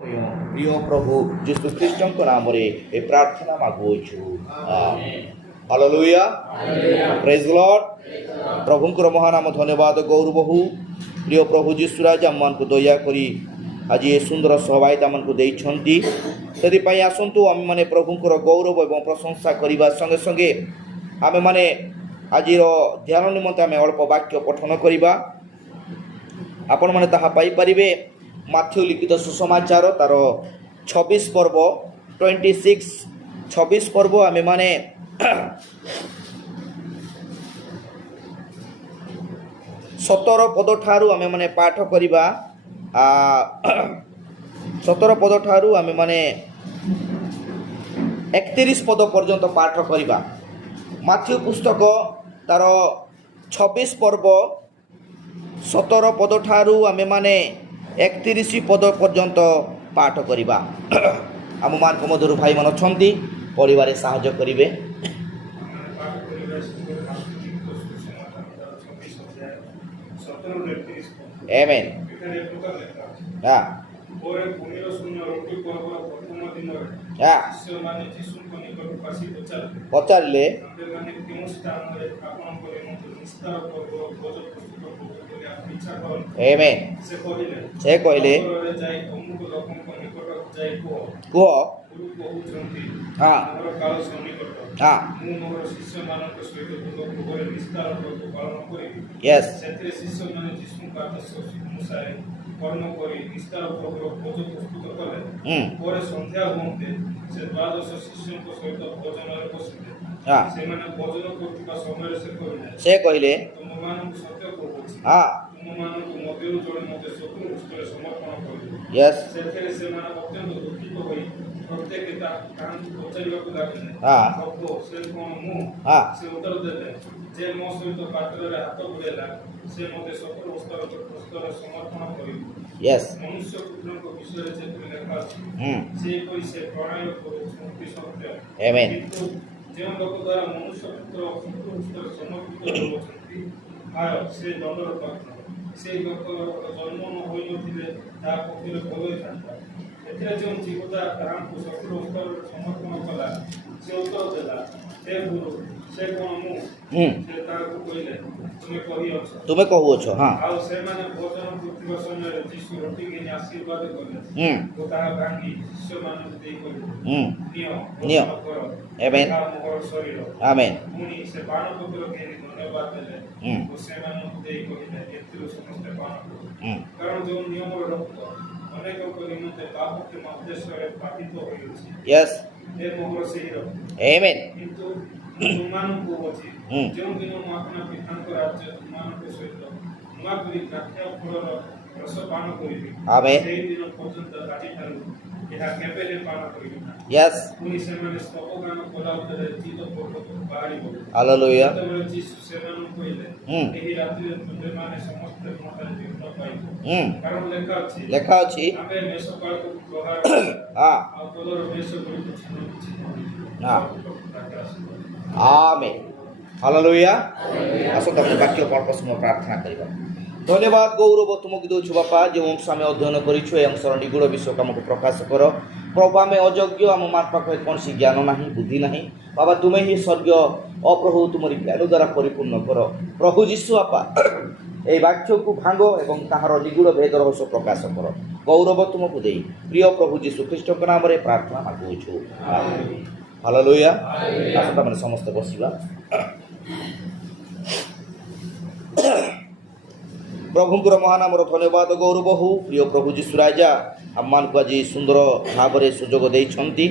प्रिय प्रभु जीशु ख्रीष्टଙ୍କ ନାମରେ ଏ ପ୍ରାର୍ଥନା ମାଗୁଅଛୁ। ହାଲେଲୁୟା, ପ୍ରେଜ୍ ଲର୍ଡ। ପ୍ରଭୁଙ୍କର ମହାନାମ ଧନ୍ୟବାଦ ଗୌରବ ହଉ। ପ୍ରିୟ ପ୍ରଭୁ ଯୀଶୁ ରାଜା ଆମମାନଙ୍କୁ ଦୟାକରି ଆଜି ଏ ସୁନ୍ଦର ସହଭାଗିତାମାନଙ୍କୁ ଦେଇଛନ୍ତି। ସେଥିପାଇଁ ଆସନ୍ତୁ ଆମେମାନେ ପ୍ରଭୁଙ୍କର ଗୌରବ ଏବଂ ପ୍ରଶଂସା କରିବା ସଙ୍ଗେ ସଙ୍ଗେ ଆମେମାନେ ଆଜିର ଧ୍ୟାନ ନିମନ୍ତେ ଆମେ ଅଳ୍ପ ବାକ୍ୟ ପଠନ କରିବା। ଆପଣମାନେ ତାହା ପାଇପାରିବେ ମାଥ୍ୟୁ ଲିଖିତ ସୁସମାଚାର ତାର 26 ପର୍ବ 26 ପର୍ବ ଆମେମାନେ 17 ପଦ ଠାରୁ ଆମେମାନେ ପାଠ କରିବା। 17 ପଦ ଠାରୁ ଆମେମାନେ 31 ପଦ ପର୍ଯ୍ୟନ୍ତ ପାଠ କରିବା। ମାଥ୍ୟୁ ପୁସ୍ତକ ତାର 26 ପର୍ବ 17 ପଦ ଠାରୁ ଆମେମାନେ 31 ପଦ ପର୍ଯ୍ୟନ୍ତ ପାଠ କରିବା। ଆମମାନଙ୍କ ମଧ୍ୟରୁ ଭାଇମାନେ ଅଛନ୍ତି, ପଢ଼ିବାରେ ସାହାଯ୍ୟ କରିବେ। ଆମେନ୍। ପଚାରିଲେ ସେ କହିଲେ କୁହ। ସେ କହିଲେ ଯେ ମୋ ସହିତ ପାତ୍ରରେ ହାତ ବୁଡ଼େଇଲା ସେ ମୋତେ 70 ବସ୍ତ୍ର ସମର୍ପଣ କରିବ। ମନୁଷ୍ୟ ପୁତ୍ରଙ୍କ ବିଷୟରେ ଯେପରି ଲେଖା ଅଛି ସେହିପରି ସେ ପ୍ରଣୟ କରୁଛନ୍ତି ସତ୍ୟ। କିନ୍ତୁ ଯେଉଁ ଲୋକ ଦ୍ୱାରା ମନୁଷ୍ୟ ପୁତ୍ର ସମର୍ପିତ ହେଉଛନ୍ତି ହାୟ ସେ ଦଣ୍ଡର ପାତ୍ର। ସେହି ଲୋକର ଜନ୍ମ ନ ହୋଇନଥିଲେ ତାହା ପକ୍ଷରେ ଭଲ ହୋଇଥାନ୍ତା। ଏଥିରେ ଯେଉଁ ଜୀବତା ତାହାଙ୍କୁ 70 ବସ୍ତ୍ରରେ ସମର୍ପଣ କଲା ସେ ଉତ୍ତର ଦେଲା, ହେ ଗୁରୁ ସେ କ'ଣ ମୁଁ? ସେ ତାହାକୁ କହିଲେ, ତୁମେ କହୁଅଛ। ଆଉ ସେମାନେ ଭୋଜନ କରୁଥିବା ସମୟରେ ଯୀଶୁ ରୋଟି ଘେନି ଆଶୀର୍ବାଦ କଲେ ଓ ତାହା ଭାଙ୍ଗି ଶିଷ୍ୟମାନଙ୍କୁ ଦେଇ କହିଲେ, ନିଅ କର, ଏହା ମୋର ଶରୀର। ପୁଣି ସେ ପାନପତ୍ର ଘେନି ଧନ୍ୟବାଦ ଦେଲେ ଓ ସେମାନଙ୍କୁ ଦେଇ କହିଲେ, ଏଥିରୁ ସମସ୍ତେ ପାନ କର, କାରଣ ଯେଉଁ ନିୟମର ରକ୍ତ ଅନେକଙ୍କ ନିମନ୍ତେ ପାପ କ୍ଷମା ଉଦ୍ଦେଶ୍ୟରେ ପାଠିତ ହୋଇଅଛି। ଏ ମୋର ସେହି ରକ୍ତ। କିନ୍ତୁ ତୁମମାନଙ୍କୁ କହୁଛି, ଯେଉଁଦିନ ମୁଁ ଆପଣ ପିତାଙ୍କ ରାଜ୍ୟ ତୁମମାନଙ୍କ ସହିତ ନୂଆ କରି ଦ୍ରାକ୍ଷା ଫଳର ରସ ପାନ କରିବି ସେହିଦିନ ପର୍ଯ୍ୟନ୍ତ ଆଜିଠାରୁ ଏହା କେବେ ହେଲେ ପାନ କରିବି ନାହିଁ। ପୁଣି ସେମାନେ ସ୍ତବଗାନ କଲା ଭିତରେ ଜିତ ପର୍ବତକୁ ବାହାରିବ। ସେତେବେଳେ ଯୀଶୁ ସେମାନଙ୍କୁ କହିଲେ, ଏହି ରାତିରେ ତୁମେମାନେ ସମସ୍ତେ ମଠାରେ ବିଘ୍ନ ପାଇବ, କାରଣ ଲେଖା ଅଛି ଆମେ ମେଷପାଳକୁ ପ୍ରହାର ଆଉ ତୋଲର ମେଷ ଗୁଡ଼ିକୁ ଛିନ୍ନ ଆମେନ୍। ହାଲେଲୁୟା। ଆସନ୍ତୁ ଆମେ ବାକ୍ୟ ଅଳ୍ପ ସମୟ ପ୍ରାର୍ଥନା କରିବା। ଧନ୍ୟବାଦ ଗୌରବ ତୁମକୁ ଦେଉଛୁ ବାପା, ଯେଉଁ ଅଂଶ ଆମେ ଅଧ୍ୟୟନ କରିଛୁ ଏ ଅଂଶର ନିଗୁଡ଼ ବିଷୟକୁ ଆମକୁ ପ୍ରକାଶ କର। ପ୍ରଭୁ ଆମେ ଅଯୋଗ୍ୟ, ଆମ ମାନ ପାଖରେ କୌଣସି ଜ୍ଞାନ ନାହିଁ, ବୁଦ୍ଧି ନାହିଁ। ବାବା ତୁମେ ହିଁ ସ୍ୱର୍ଗୀୟ ଅପ୍ରଭୁ ତୁମରି ଜ୍ଞାନ ଦ୍ୱାରା ପରିପୂର୍ଣ୍ଣ କର। ପ୍ରଭୁ ଯୀଶୁ ବାପା এই ବାକ୍ୟକୁ ଭାଙ୍ଗ ଏବଂ ତାହାର ନିଗୁଡ଼ ଭେଦ ରହସ୍ୟ ପ୍ରକାଶ କର। ଗୌରବ ତୁମକୁ ଦେଇ ପ୍ରିୟ ପ୍ରଭୁ ଯୀଶୁ ଖ୍ରୀଷ୍ଟଙ୍କ ନାମରେ ପ୍ରାର୍ଥନା ମାଗୁଅଛୁ। ହାଲେଲୁୟା। ଆସନ୍ତୁ ଆମେ ସମସ୍ତେ ବସିବା। ପ୍ରଭୁଙ୍କର ମହାନାମର ଧନ୍ୟବାଦ ଗୌରବ ହଉ। ପ୍ରିୟ ପ୍ରଭୁ ଯୀଶୁ ରାଜା ଆମମାନଙ୍କୁ ଆଜି ସୁନ୍ଦର ଭାବରେ ସୁଯୋଗ ଦେଇଛନ୍ତି।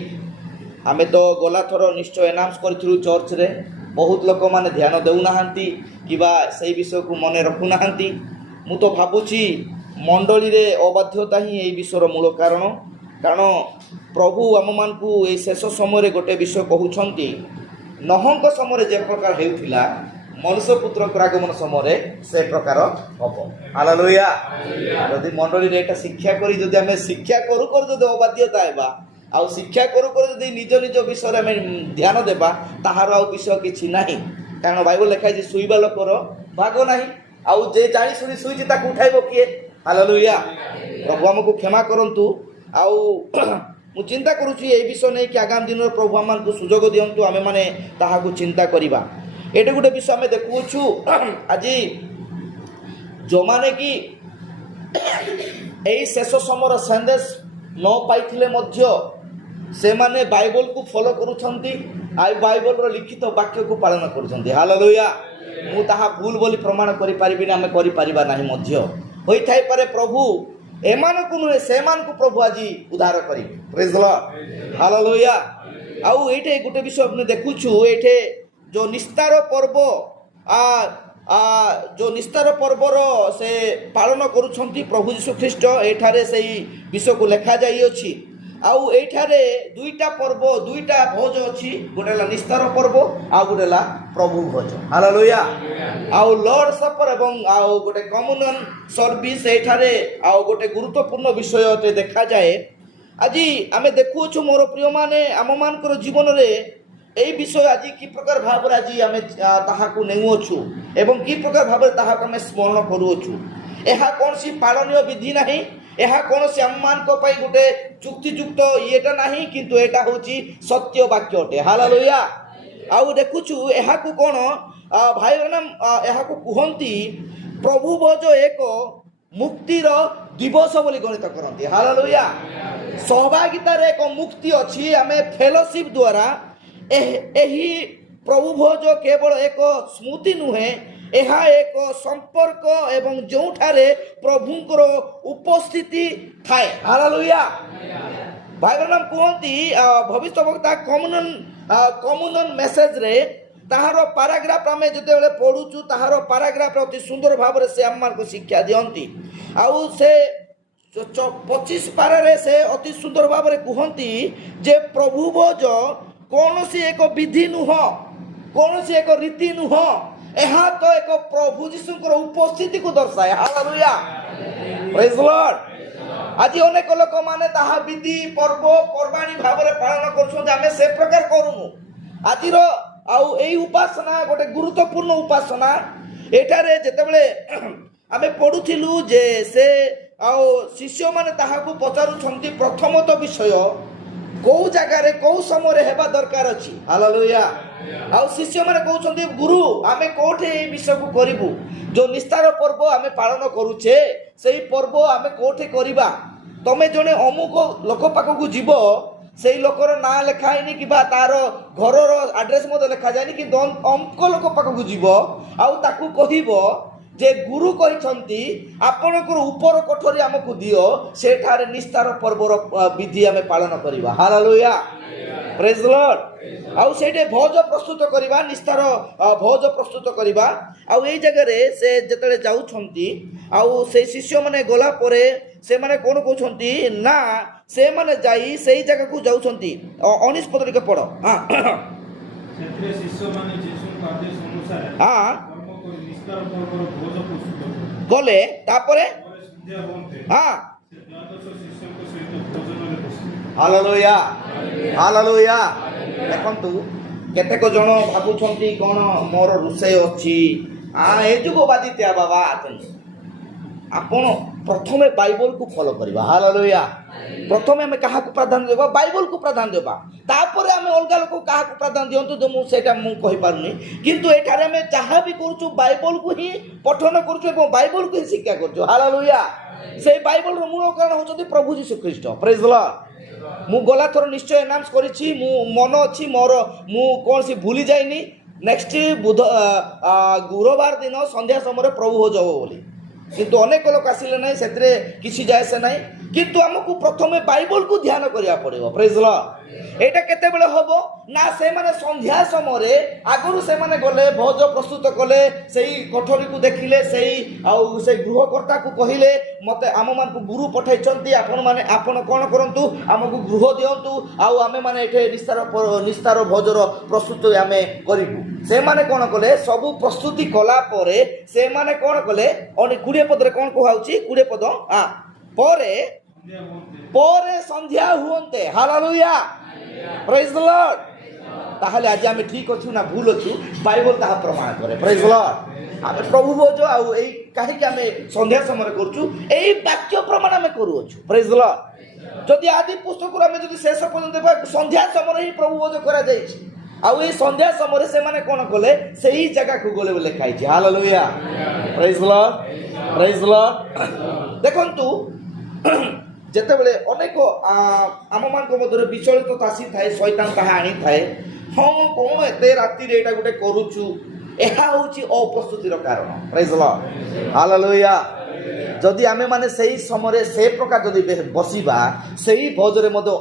ଆମେ ତ ଗଲାଥର ନିଶ୍ଚୟ ଆନାଉନ୍ସ କରିଥିଲୁ ଚର୍ଚ୍ଚରେ, ବହୁତ ଲୋକମାନେ ଧ୍ୟାନ ଦେଉନାହାନ୍ତି କିମ୍ବା ସେଇ ବିଷୟକୁ ମନେ ରଖୁନାହାନ୍ତି। ମୁଁ ତ ଭାବୁଛି ମଣ୍ଡଳୀରେ ଅବାଧ୍ୟତା ହିଁ ଏହି ବିଷୟର ମୂଳ କାରଣ। କାରଣ ପ୍ରଭୁ ଆମମାନଙ୍କୁ ଏହି ଶେଷ ସମୟରେ ଗୋଟେ ବିଷୟ କହୁଛନ୍ତି, ନହଙ୍କ ସମୟରେ ଯେ ପ୍ରକାର ହେଉଥିଲା ମନୁଷ୍ୟ ପୁତ୍ରଙ୍କର ଆଗମନ ସମୟରେ ସେ ପ୍ରକାର ହବ। ହାଲେଲୁୟା। ଯଦି ମଣ୍ଡଳୀରେ ଏଇଟା ଶିକ୍ଷା କରି ଯଦି ଆମେ ଶିକ୍ଷା କରୁ କରୁ ଯଦି ଅବାଧ୍ୟତା ହେବା ଆଉ ଶିକ୍ଷା କରୁ କରୁ ଯଦି ନିଜ ନିଜ ବିଷୟରେ ଆମେ ଧ୍ୟାନ ଦେବା ତାହାର ଆଉ ବିଷୟ କିଛି ନାହିଁ। କାରଣ ବାଇବଲ ଲେଖା ହେଇଛି ଶୋଇବା ଲୋକର ଭାଗ ନାହିଁ, ଆଉ ଯେ ଜାଣି ଶୁଣି ଶୋଇଛି ତାକୁ ଉଠାଇବ କିଏ? ହାଲେଲୁୟା। ପ୍ରଭୁ ଆମକୁ କ୍ଷମା କରନ୍ତୁ। ଆଉ ମୁଁ ଚିନ୍ତା କରୁଛି এই ବିଷୟ ନେଇକି ଆଗାମୀ ଦିନରେ ପ୍ରଭୁ ଆମମାନଙ୍କୁ ସୁଯୋଗ ଦିଅନ୍ତୁ ଆମେମାନେ ତାହାକୁ ଚିନ୍ତା କରିବା। ଏଇଟା ଗୋଟେ ବିଷୟ ଆମେ ଦେଖୁଛୁ ଆଜି ଯେଉଁମାନେ କି এই ଶେଷ ସମୟର ସନ୍ଦେଶ ନ ପାଇଥିଲେ ମଧ୍ୟ ସେମାନେ ବାଇବଲକୁ ଫଲୋ କରୁଛନ୍ତି ଆଉ ବାଇବଲର ଲିଖିତ ବାକ୍ୟକୁ ପାଳନ କରୁଛନ୍ତି। ହାଲେଲୁୟା। ମୁଁ ତାହା ଭୁଲ ବୋଲି ପ୍ରମାଣ କରିପାରିବିନି, ଆମେ କରିପାରିବା ନାହିଁ ମଧ୍ୟ। ହୋଇଥାଇପାରେ ପ୍ରଭୁ ଏମାନଙ୍କୁ ନୁହେଁ ସେମାନଙ୍କୁ ପ୍ରଭୁ ଆଜି ଉଦ୍ଧାର କରିବେ। ପ୍ରେଜ୍ ଦ ଲର୍ଡ। ହାଲେଲୁୟା। ଆଉ ଏଇଠି ଗୋଟେ ବିଷୟ ଆମେ ଦେଖୁଛୁ, ଏଇଠି ଯେଉଁ ନିସ୍ତାର ପର୍ବ ଯେଉଁ ନିସ୍ତାର ପର୍ବର ସେ ପାଳନ କରୁଛନ୍ତି ପ୍ରଭୁ ଯୀଶୁଖ୍ରୀଷ୍ଟ, ଏଠାରେ ସେଇ ବିଷୟକୁ ଲେଖାଯାଇଅଛି। ଆଉ ଏଇଠାରେ ଦୁଇଟା ପର୍ବ, ଦୁଇଟା ଭୋଜ ଅଛି, ଗୋଟେ ହେଲା ନିସ୍ତାର ପର୍ବ ଆଉ ଗୋଟେ ହେଲା ପ୍ରଭୁ ଭୋଜ। ହାଲେଲୁୟା। ଆଉ ଲର୍ଡ ସପର ଏବଂ ଆଉ ଗୋଟେ କମ୍ୟୁନିୟନ ସର୍ଭିସ ଏଠାରେ ଆଉ ଗୋଟେ ଗୁରୁତ୍ୱପୂର୍ଣ୍ଣ ବିଷୟଟେ ଦେଖାଯାଏ। ଆଜି ଆମେ ଦେଖୁଅଛୁ ମୋର ପ୍ରିୟମାନେ ଆମମାନଙ୍କର ଜୀବନରେ এই বিষয় আজি কি প্রকার ভাবে আজি আমি তাহাকু নেউছু এবং কি প্রকার ভাবে তাহাকু আমি স্মরণ করুছু। ଏହା କୌଣସି ପାଳନୀୟ ବିଧି ନାହିଁ, ଏହା କୌଣସି ଆମମାନଙ୍କ ପାଇଁ ଗୋଟେ ଯୁକ୍ତିଯୁକ୍ତ ଇଏଟା ନାହିଁ, କିନ୍ତୁ ଏଇଟା ହେଉଛି ସତ୍ୟ ବାକ୍ୟ ଅଟେ। ହାଲେଲୁୟା। ଆଉ ଦେଖୁଛୁ ଏହାକୁ କ'ଣ ଭାଇମାନେ ଏହାକୁ କୁହନ୍ତି ପ୍ରଭୁ ଭୋଜ ଏକ ମୁକ୍ତିର ଦିବସ ବୋଲି ଗଣିତ କରନ୍ତି। ହାଲେଲୁୟା। ସହଭାଗିତାର ଏକ ମୁକ୍ତି ଅଛି। ଆମେ ଫେଲୋସିପ୍ ଦ୍ୱାରା ଏହି ପ୍ରଭୁ ଭୋଜ କେବଳ ଏକ ସ୍ମୃତି ନୁହେଁ, ଏହା ଏକ ସମ୍ପର୍କ ଏବଂ ଯେଉଁଠାରେ ପ୍ରଭୁଙ୍କର ଉପସ୍ଥିତି ଥାଏ। ହାଲେଲୁୟା। ଭାଇମାନେ କୁହନ୍ତି ଭବିଷ୍ୟବକ୍ତା କମ୍ୟୁନିୟନ ମେସେଜରେ ତାହାର ପାରାଗ୍ରାଫ ଆମେ ଯେତେବେଳେ ପଢ଼ୁଛୁ ତାହାର ପାରାଗ୍ରାଫ ଅତି ସୁନ୍ଦର ଭାବରେ ସେ ଆମମାନଙ୍କୁ ଶିକ୍ଷା ଦିଅନ୍ତି। ଆଉ ସେ 25 ପାରାରେ ସେ ଅତି ସୁନ୍ଦର ଭାବରେ କୁହନ୍ତି ଯେ ପ୍ରଭୁ ଭୋଜ କୌଣସି ଏକ ବିଧି ନୁହଁ, କୌଣସି ଏକ ରୀତି ନୁହଁ, ଏହା ତ ଏକ ପ୍ରଭୁ ଯୀଶୁଙ୍କର ଉପସ୍ଥିତିକୁ ଦର୍ଶାଏ। ହାଲେଲୁୟା। ପ୍ରେଜ୍ ଦ ଲର୍ଡ। ଆଜି ଅନେକ ଲୋକମାନେ ତାହା ବିଧି ପର୍ବ ପର୍ବାଣୀ ଭାବରେ ପାଳନ କରୁଛନ୍ତି, ଆମେ ସେ ପ୍ରକାର କରୁନୁ। ଆଜିର ଆଉ ଏଇ ଉପାସନା ଗୋଟେ ଗୁରୁତ୍ୱପୂର୍ଣ୍ଣ ଉପାସନା। ଏଠାରେ ଯେତେବେଳେ ଆମେ ପଢ଼ୁଥିଲୁ ଯେ ସେ ଆଉ ଶିଷ୍ୟମାନେ ତାହାକୁ ପଚାରୁଛନ୍ତି ପ୍ରଥମତଃ ବିଷୟ କେଉଁ ଜାଗାରେ କେଉଁ ସମୟରେ ହେବା ଦରକାର ଅଛି। ହାଲେଲୁୟା। ଆଉ ଶିଷ୍ୟମାନେ କହୁଛନ୍ତି ଗୁରୁ ଆମେ କେଉଁଠି ଏଇ ବିଷୟକୁ କରିବୁ, ଯେଉଁ ନିସ୍ତାର ପର୍ବ ଆମେ ପାଳନ କରୁଛେ ସେଇ ପର୍ବ ଆମେ କେଉଁଠି କରିବା। ତମେ ଜଣେ ଅମୁକ ଲୋକ ପାଖକୁ ଯିବ, ସେଇ ଲୋକର ନାଁ ଲେଖା ହେଇନି କିମ୍ବା ତାର ଘରର ଆଡ୍ରେସ୍ ମଧ୍ୟ ଲେଖାଯାଏନି, କିନ୍ତୁ ଅମୁକ ଲୋକ ପାଖକୁ ଯିବ ଆଉ ତାକୁ କହିବ ଯେ ଗୁରୁ କହିଛନ୍ତି ଆପଣଙ୍କର ଉପର କୋଠରୀ ଆମକୁ ଦିଅ, ସେଠାରେ ନିସ୍ତାର ପର୍ବର ବିଧି ଆମେ ପାଳନ କରିବା। ହାଲେଲୁୟା। ପ୍ରେଜ୍ ଦ ଲର୍ଡ। ଆଉ ସେଇଠି ଭୋଜ ପ୍ରସ୍ତୁତ କରିବା, ନିସ୍ତାର ଭୋଜ ପ୍ରସ୍ତୁତ କରିବା। ଆଉ ଏଇ ଜାଗାରେ ସେ ଯେତେବେଳେ ଯାଉଛନ୍ତି ଆଉ ସେଇ ଶିଷ୍ୟମାନେ ଗଲା ପରେ ସେମାନେ କ'ଣ କହୁଛନ୍ତି ନା ସେମାନେ ଯାଇ ସେଇ ଜାଗାକୁ ଯାଉଛନ୍ତି। 19 ପଦ ଟିକେ ପଢ଼। ସେଥିରେ ଶିଷ୍ୟମାନେ ଯୀଶୁଙ୍କ ଆଦେଶ ଅନୁସାରେ ନିସ୍ତାର ପର୍ବର ଭୋଜ ପ୍ରସ୍ତୁତ ଗଲେ। ତାପରେ ସନ୍ଧ୍ୟା ହୁଅନ୍ତେ ହଁ ସେ ଦ୍ୱାଦଶ ଶିଷ୍ୟଙ୍କ ସହିତ ଭୋଜନରେ ବସିଲେ। ହାଲେଲୁୟା। ହାଲେଲୁୟା। ଦେଖନ୍ତୁ କେତେକ ଜଣ ଭାବୁଛନ୍ତି କ'ଣ ମୋର ରୋଷେଇ ଅଛି, ଏ ଯୁଗବାଦୀତ୍ୟା ବାବା। ଆପଣ ପ୍ରଥମେ ବାଇବଲକୁ ଫଲୋ କରିବା। ହାଲେଲୁୟା। ପ୍ରଥମେ ଆମେ କାହାକୁ ପ୍ରାଧାନ୍ୟ ଦେବା? ବାଇବଲକୁ ପ୍ରାଧାନ୍ୟ ଦେବା। ତାପରେ ଆମେ ଅଲଗା ଲୋକ କାହାକୁ ପ୍ରାଧାନ୍ୟ ଦିଅନ୍ତୁ ଯେ ସେଇଟା ମୁଁ କହିପାରୁନି, କିନ୍ତୁ ଏଠାରେ ଆମେ ଯାହା ବି କରୁଛୁ ବାଇବଲକୁ ହିଁ ପଠନ କରୁଛୁ ଏବଂ ବାଇବଲକୁ ହିଁ ଶିକ୍ଷା କରୁଛୁ। ହାଲେଲୁୟା। ସେଇ ବାଇବଲର ମୂଳ କାରଣ ହେଉଛନ୍ତି ପ୍ରଭୁ ଯୀଶୁଖ୍ରୀଷ୍ଟ। ପ୍ରେଜ୍ ଦ ଲର୍ଡ। ମୁଁ ଗଲାଥର ନିଶ୍ଚୟ ଆନାଉନ୍ସ କରିଛି, ମୁଁ ମନ ଅଛି ମୋର, ମୁଁ କୌଣସି ଭୁଲି ଯାଇନି। ନେକ୍ସଟ ଗୁରୁବାର ଦିନ ସନ୍ଧ୍ୟା ସମୟରେ ପ୍ରଭୁ ଭୋଜ ହେବ ବୋଲି, କିନ୍ତୁ ଅନେକ ଲୋକ ଆସିଲେ ନାହିଁ, ସେଥିରେ କିଛି ଯାଏ ସେ ନାହିଁ। କିନ୍ତୁ ଆମକୁ ପ୍ରଥମେ ବାଇବଲକୁ ଧ୍ୟାନ କରିବାକୁ ପଡ଼ିବ। ପ୍ରେଜ୍ ଦ ଲର୍ଡ। ଏଇଟା କେତେବେଳେ ହେବ ନା ସେମାନେ ସନ୍ଧ୍ୟା ସମୟରେ ଆଗରୁ ସେମାନେ ଗଲେ ଭୋଜ ପ୍ରସ୍ତୁତ କଲେ, ସେଇ କୋଠରୀକୁ ଦେଖିଲେ, ସେଇ ଗୃହକର୍ତ୍ତାକୁ କହିଲେ ମୋତେ ଆମମାନଙ୍କୁ ଗୁରୁ ପଠାଇଛନ୍ତି, ଆପଣ କ'ଣ କରନ୍ତୁ ଆମକୁ ଗୃହ ଦିଅନ୍ତୁ ଆଉ ଆମେମାନେ ଏଠି ନିସ୍ତାର ଭୋଜର ପ୍ରସ୍ତୁତି ଆମେ କରିବୁ। ସେମାନେ କ'ଣ କଲେ ସବୁ ପ୍ରସ୍ତୁତି କଲା ପରେ ସେମାନେ କ'ଣ କଲେ 20 ପଦରେ କ'ଣ କୁହାଉଛି? 20 ପଦ ପରେ ସନ୍ଧ୍ୟା ହୁଅନ୍ତେ। ହାଲେଲୁୟା। ପ୍ରେଜ୍ ଦ ଲର୍ଡ। তাহলে আজ আমি ঠিক অছু না ভুল অছু বাইবেল তাহা প্রমাণ করে। প্রেজ দ লর্ড। আমি প্রভু ভোজ ଆଉ এই কাহিকি আমি সন্ধ্যা সময় করছু এই বাক্য প্রমাণ আমি করুছু। প্রেজ দ লর্ড। যদি আদি পুস্তকରୁ ଆମେ ଯଦି ଶେଷ ପର୍ଯ୍ୟନ୍ତ ଦେଖିବା ସନ୍ଧ୍ୟା ସମୟରେ ହିଁ ପ୍ରଭୁ ଭୋଜ କରାଯାଇଛି। ଆଉ ଏଇ ସନ୍ଧ୍ୟା ସମୟରେ ସେମାନେ କ'ଣ କଲେ ସେଇ ଜାଗାକୁ ଗଲେ ବୋଲି ଲେଖା ହେଇଛି। ହାଲେଲୁୟା। ପ୍ରେଜ୍ ଦ ଲର୍ଡ। ପ୍ରେଜ୍ ଦ ଲର୍ଡ। ଦେଖନ୍ତୁ ଯେତେବେଳେ ଅନେକ ଆମମାନଙ୍କ ମଧ୍ୟରେ ବିଚଳିତତା ଆସିଥାଏ, ଶୈତାନ ତାହା ଆଣିଥାଏ। ହଁ କ'ଣ ଏତେ ରାତିରେ ଏଇଟା ଗୋଟେ କରୁଛୁ, ଏହା ହେଉଛି ଅପ୍ରସ୍ତୁତିର କାରଣ। ପ୍ରେଜ୍ ଦ ଲର୍ଡ। ହାଲେଲୁୟା। ଯଦି ଆମେମାନେ ସେହି ସମୟରେ ସେ ପ୍ରକାର ଯଦି ବସିବା ସେହି ଭୋଜରେ ମଧ୍ୟ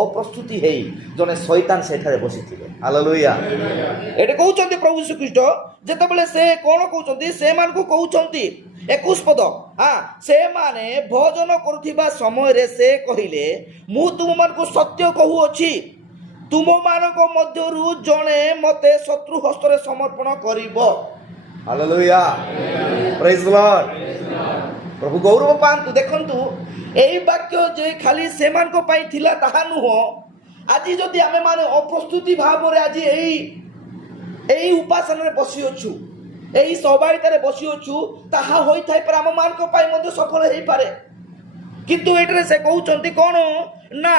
ଅପ୍ରସ୍ତୁତି ହେଇ ଜଣେ ଶୈତାନ ସେଠାରେ ବସିଥିବେ। ହାଲେଲୁୟା। ଏଠି କହୁଛନ୍ତି ପ୍ରଭୁ ଶ୍ରୀଖ୍ରୀଷ୍ଟ ଯେତେବେଳେ ସେ କ'ଣ କହୁଛନ୍ତି ସେମାନଙ୍କୁ କହୁଛନ୍ତି 21 ପଦ, ସେମାନେ ଭୋଜନ କରୁଥିବା ସମୟରେ ସେ କହିଲେ ମୁଁ ତୁମମାନଙ୍କୁ ସତ୍ୟ କହୁଅଛି ତୁମମାନଙ୍କ ମଧ୍ୟରୁ ଜଣେ ମୋତେ ଶତ୍ରୁ ହସ୍ତରେ ସମର୍ପଣ କରିବ। ହାଲେଲୁୟା। ପ୍ରେଜ୍ ଦ ଲର୍ଡ। ପ୍ରଭୁ ଗୌରବ ପାଆନ୍ତୁ। ଦେଖନ୍ତୁ ଏଇ ବାକ୍ୟ ଯେ ଖାଲି ସେମାନଙ୍କ ପାଇଁ ଥିଲା ତାହା ନୁହଁ। ଆଜି ଯଦି ଆମେମାନେ ଅପ୍ରସ୍ତୁତି ଭାବରେ ଆଜି ଏଇ ଉପାସନାରେ ବସିଅଛୁ, ଏଇ ସବାଇତାରେ ବସିଅଛୁ, ତାହା ହୋଇଥାଇପାରେ ଆମମାନଙ୍କ ପାଇଁ ମଧ୍ୟ ସଫଳ ହେଇପାରେ। କିନ୍ତୁ ଏଠାରେ ସେ କହୁଛନ୍ତି କ'ଣ ନା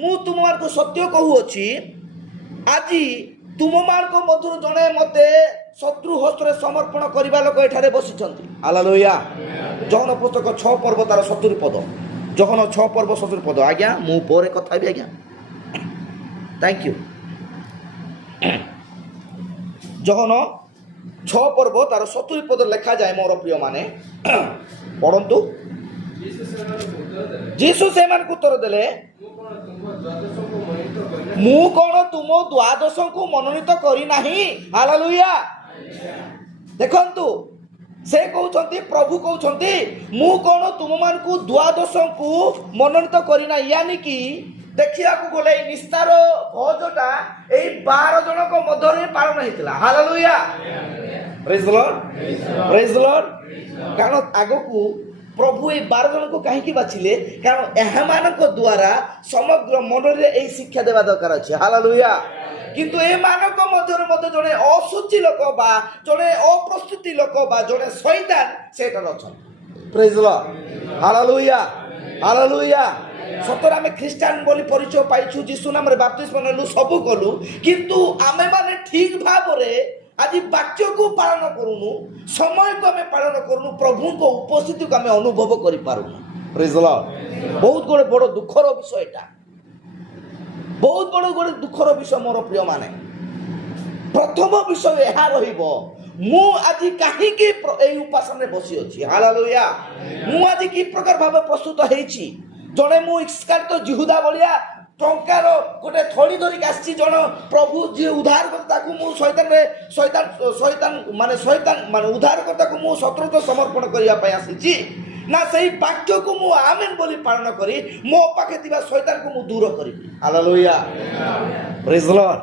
ମୁଁ ତୁମମାନଙ୍କୁ ସତ୍ୟ କହୁଅଛି ଆଜି ତୁମମାନଙ୍କ ମଧ୍ୟରୁ ଜଣେ ମୋତେ ଶତ୍ରୁ ହସ୍ତରେ ସମର୍ପଣ କରିବା ଲୋକ ଏଠାରେ ବସିଛନ୍ତି। ହାଲେଲୁୟା। ଜହନ ପୁସ୍ତକ 6 ପର୍ବ ତାର 70 ପଦ। ଜହନ 6 ପର୍ବ 70 ପଦ। ଆଜ୍ଞା ମୁଁ ପରେ କଥା ହେବି ଆଜ୍ଞା। Thank you. ଜହନ 6 ପର୍ବ ତାର 70 ପଦ ଲେଖାଯାଏ ମୋର ପ୍ରିୟମାନେ ପଢ଼ନ୍ତୁ। ଯୀଶୁ ସେମାନଙ୍କୁ ଉତ୍ତର ଦେଲେ ମୁଁ କ'ଣ ତୁମ ଦ୍ୱାଦଶଙ୍କୁ ମନୋନୀତ କରିନାହିଁ। ହାଲେଲୁୟା। ଦେଖନ୍ତୁ ସେ କହୁଛନ୍ତି, ପ୍ରଭୁ କହୁଛନ୍ତି ମୁଁ କ'ଣ ତୁମମାନଙ୍କୁ ଦ୍ୱାଦଶଙ୍କୁ ମନୋନୀତ କରିନାହିଁ। ୟାନି କି ଦେଖିବାକୁ ଗଲେ ଏଇ ନିସ୍ତାର ଭୋଜଟା ଏଇ 12 ଜଣଙ୍କ ମଧ୍ୟରେ ପାଳନ ହେଇଥିଲା। ହାଲେଲୁୟା। ପ୍ରେଜ୍ ଦ ଲର୍ଡ। ପ୍ରେଜ୍ ଦ ଲର୍ଡ। କାରଣ ଆଗକୁ ପ୍ରଭୁ ଏଇ 12 ଜଣଙ୍କୁ କାହିଁକି ବାଛିଲେ? କାରଣ ଏମାନଙ୍କ ଦ୍ୱାରା ସମଗ୍ର ମଣ୍ଡଳୀରେ ଏଇ ଶିକ୍ଷା ଦେବା ଦରକାର ଅଛି। ହାଲେଲୁୟା। କିନ୍ତୁ ଏମାନଙ୍କ ମଧ୍ୟରେ ମଧ୍ୟ ଜଣେ ଅଶୁଚି ଲୋକ ବା ଜଣେ ଅପ୍ରସ୍ତୁତି ଲୋକ ବା ଜଣେ ଶୈତାନ ସେଠାରେ ଅଛନ୍ତି। ପ୍ରେଜ୍ ଦ ଲର୍ଡ। ହାଲେଲୁୟା। ହାଲେଲୁୟା। ସତରେ ଆମେ ଖ୍ରୀଷ୍ଟିଆନ ବୋଲି ପରିଚୟ ପାଇଛୁ, ଯୀଶୁ ନାମରେ ବାପ୍ତିସ୍ମ ନେଲୁ, ସବୁ କଲୁ, କିନ୍ତୁ ଆମେମାନେ ଠିକ୍ ଭାବରେ ଆଜି ବାକ୍ୟକୁ ପାଳନ କରୁନୁ, ସମୟକୁ ଆମେ ପାଳନ କରୁନୁ, ପ୍ରଭୁଙ୍କ ଉପସ୍ଥିତିକୁ ଆମେ ଅନୁଭବ କରିପାରୁନୁ। ପ୍ରେଜ୍ ଦ ଲର୍ଡ। ବହୁତ ଗୋଟେ ବଡ଼ ଦୁଃଖର ବିଷୟ ଏଇଟା। ବହୁତ ବଡ଼ ଗୋଟେ ଦୁଃଖର ବିଷୟ ମୋର ପ୍ରିୟମାନେ। ପ୍ରଥମ ବିଷୟ ଏହା ରହିବ ମୁଁ ଆଜି କାହିଁକି ଏଇ ଉପାସନାରେ ବସିଅଛି। ହାଲେଲୁୟା। ମୁଁ ଆଜି କି ପ୍ରକାର ଭାବେ ପ୍ରସ୍ତୁତ ହେଇଛି। ଜଣେ ମୁଁ ଇସ୍କାରିୟତ ଜିହୁଦା ଭଳିଆ ଟଙ୍କାର ଗୋଟେ ଥଳି ଧରିକି ଆସିଛି। ଜଣେ ପ୍ରଭୁ ଯିଏ ଉଦ୍ଧାର କରେ ତାକୁ ମୁଁ ଶୈତାନ ଉଦ୍ଧାର କର୍ତ୍ତାକୁ ମୁଁ ଶତ୍ରୁତା ସମର୍ପଣ କରିବା ପାଇଁ ଆସିଛି, ନା ସେଇ ବାକ୍ୟକୁ ମୁଁ ଆମେନ୍ ବୋଲି ପାଳନ କରି ମୋ ପାଖେ ଥିବା ଶୈତାନକୁ ମୁଁ ଦୂର କରିବି। ହାଲେଲୁୟା। ପ୍ରେଜ୍ ଦ ଲର୍ଡ।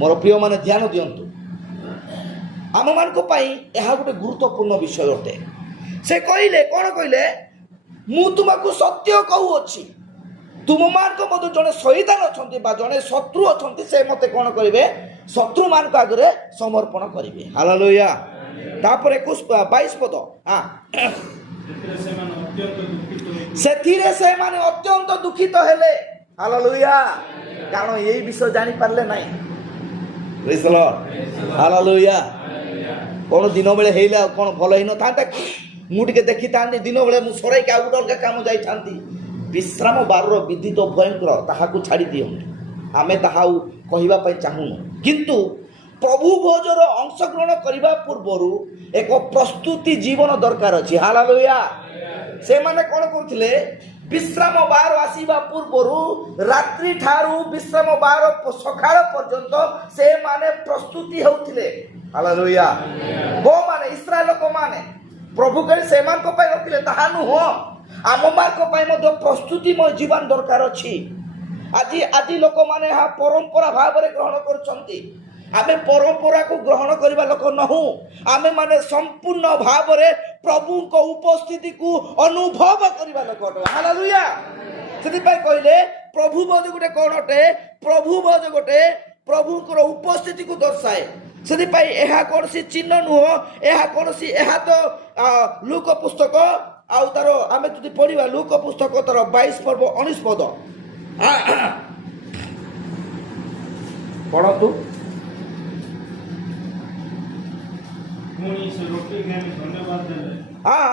ମୋର ପ୍ରିୟମାନେ ଧ୍ୟାନ ଦିଅନ୍ତୁ, ଆମମାନଙ୍କ ପାଇଁ ଏହା ଗୋଟେ ଗୁରୁତ୍ୱପୂର୍ଣ୍ଣ ବିଷୟ ଅଟେ। ସେ କହିଲେ କ'ଣ କହିଲେ? ମୁଁ ତୁମକୁ ସତ୍ୟ କହୁଅଛି ତୁମମାନଙ୍କ ମଧ୍ୟ ଜଣେ ଶୈତାନ ଅଛନ୍ତି ବା ଜଣେ ଶତ୍ରୁ ଅଛନ୍ତି, ସେ ମୋତେ କ'ଣ କରିବେ? ଶତ୍ରୁମାନଙ୍କ ଆଗରେ ସମର୍ପଣ କରିବେ। ହାଲେଲୁୟା। ତାପରେ 22 ପଦ। ସେଥିରେ ସେମାନେ ଅତ୍ୟନ୍ତ ଦୁଃଖିତ ହେଲେ। ହାଲେଲୁୟା। କାରଣ ଏଇ ବିଷୟ ଜାଣିପାରିଲେ ନାହିଁ। ପ୍ରେଜ୍ ଦ ଲର୍ଡ। ହାଲେଲୁୟା। କ'ଣ ଦିନ ବେଳେ ହେଇଲେ ଆଉ କ'ଣ ଭଲ ହେଇନଥାନ୍ତା? ମୁଁ ଟିକେ ଦେଖିଥାନ୍ତି ଦିନ ବେଳେ, ମୁଁ ସରାଇକି ଆଉ ଗୋଟେ ଅଲଗା କାମ ଯାଇଥାନ୍ତି। ବିଶ୍ରାମ ବାରର ବିଧି ତ ଭୟଙ୍କର, ତାହାକୁ ଛାଡ଼ି ଦିଅନ୍ତୁ। ଆମେ ତାହା ଆଉ କହିବା ପାଇଁ ଚାହୁଁନୁ। କିନ୍ତୁ ପ୍ରଭୁ ଭୋଜର ଅଂଶଗ୍ରହଣ କରିବା ପୂର୍ବରୁ ଏକ ପ୍ରସ୍ତୁତି ଜୀବନ ଦରକାର ଅଛି। ହାଲେଲୁୟା। ସେମାନେ କ'ଣ କରୁଥିଲେ? ବିଶ୍ରାମ ବାର ଆସିବା ପୂର୍ବରୁ ରାତ୍ରି ଠାରୁ ବିଶ୍ରାମ ବାର ସକାଳ ପର୍ଯ୍ୟନ୍ତ ସେମାନେ ପ୍ରସ୍ତୁତି ହେଉଥିଲେ। ହାଲେଲୁୟା। କୋଉମାନେ? ଇସ୍ରାଏଲ ଲୋକମାନେ। ପ୍ରଭୁ କହିଲେ ସେମାନଙ୍କ ପାଇଁ ରଖିଲେ, ତାହା ନୁହଁ, ଆମମାନଙ୍କ ପାଇଁ ମଧ୍ୟ ପ୍ରସ୍ତୁତିମୟ ଜୀବନ ଦରକାର ଅଛି। ଆଜି ଲୋକମାନେ ଏହା ପରମ୍ପରା ଭାବରେ ଗ୍ରହଣ କରୁଛନ୍ତି। ଆମେ ପରମ୍ପରାକୁ ଗ୍ରହଣ କରିବା ଲୋକ ନହୁଁ। ଆମେମାନେ ସମ୍ପୂର୍ଣ୍ଣ ଭାବରେ ପ୍ରଭୁଙ୍କ ଉପସ୍ଥିତିକୁ ଅନୁଭବ କରିବା ଲୋକ। ହାଲେଲୁୟା। ସେଥିପାଇଁ କହିଲେ ପ୍ରଭୁ ଭୋଜ ଗୋଟେ କ'ଣ ଅଟେ? ପ୍ରଭୁ ଭୋଜ ଗୋଟେ ପ୍ରଭୁଙ୍କର ଉପସ୍ଥିତିକୁ ଦର୍ଶାଏ। ସେଥିପାଇଁ ଏହା କୌଣସି ଚିହ୍ନ ନୁହଁ, ଏହା ତ ଲୁକ ପୁସ୍ତକ ଆଉ ତାର ଆମେ ଯଦି ପଢ଼ିବା ଲୁକ ପୁସ୍ତକ ତାର 22 ପର୍ବ 19 ପଦ ପଢ଼ନ୍ତୁ। ପୁଣି ସେ ରୋଟିକି ଆଣି ଧନ୍ୟବାଦ ଦେଲେ, ହଁ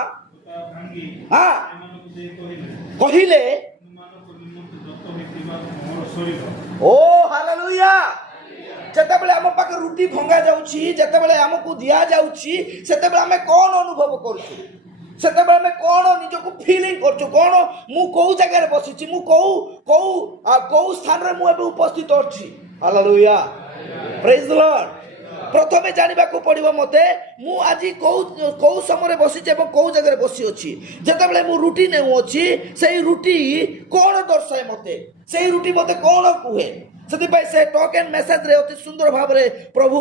ତାହା ଭାଙ୍ଗି ହଁ ସେମାନଙ୍କୁ ଦେଇ କହିଲେ, କହିଲେ ତୁମମାନଙ୍କ ନିମନ୍ତେ ଦତ୍ତ ହୋଇଥିବା ମୋର ଶରୀର। ଓ ହାଲେଲୁୟା। ଯେତେବେଳେ ଆମ ପାଖରେ ରୁଟି ଭଙ୍ଗା ଯାଉଛି, ଯେତେବେଳେ ଆମକୁ ଦିଆଯାଉଛି, ସେତେବେଳେ ଆମେ କ'ଣ ଅନୁଭବ କରୁଛୁ? ସେତେବେଳେ ଆମେ କ'ଣ ନିଜକୁ ଫିଲିଂ କରୁଛୁ? କ'ଣ ମୁଁ କୋଉ ଜାଗାରେ ବସିଛି, ମୁଁ କୋଉ ସ୍ଥାନରେ ମୁଁ ଏବେ ଉପସ୍ଥିତ ଅଛି? ହାଲେଲୁୟା, ପ୍ରେଜ୍ ଦ ଲର୍ଡ। ପ୍ରଥମେ ଜାଣିବାକୁ ପଡ଼ିବ ମୋତେ ମୁଁ ଆଜି କୋଉ ସମୟରେ ବସିଛି ଏବଂ କୋଉ ଜାଗାରେ ବସିଅଛି। ଯେତେବେଳେ ମୁଁ ରୁଟି ନେଉଅଛି, ସେଇ ରୁଟି କ'ଣ ଦର୍ଶାଏ ମୋତେ? ସେଇ ରୁଟି ମୋତେ କ'ଣ କୁହେ? ସେଥିପାଇଁ ସେ ଟକ୍ ଆଣ୍ଡ ମେସେଜରେ ଅତି ସୁନ୍ଦର ଭାବରେ ପ୍ରଭୁ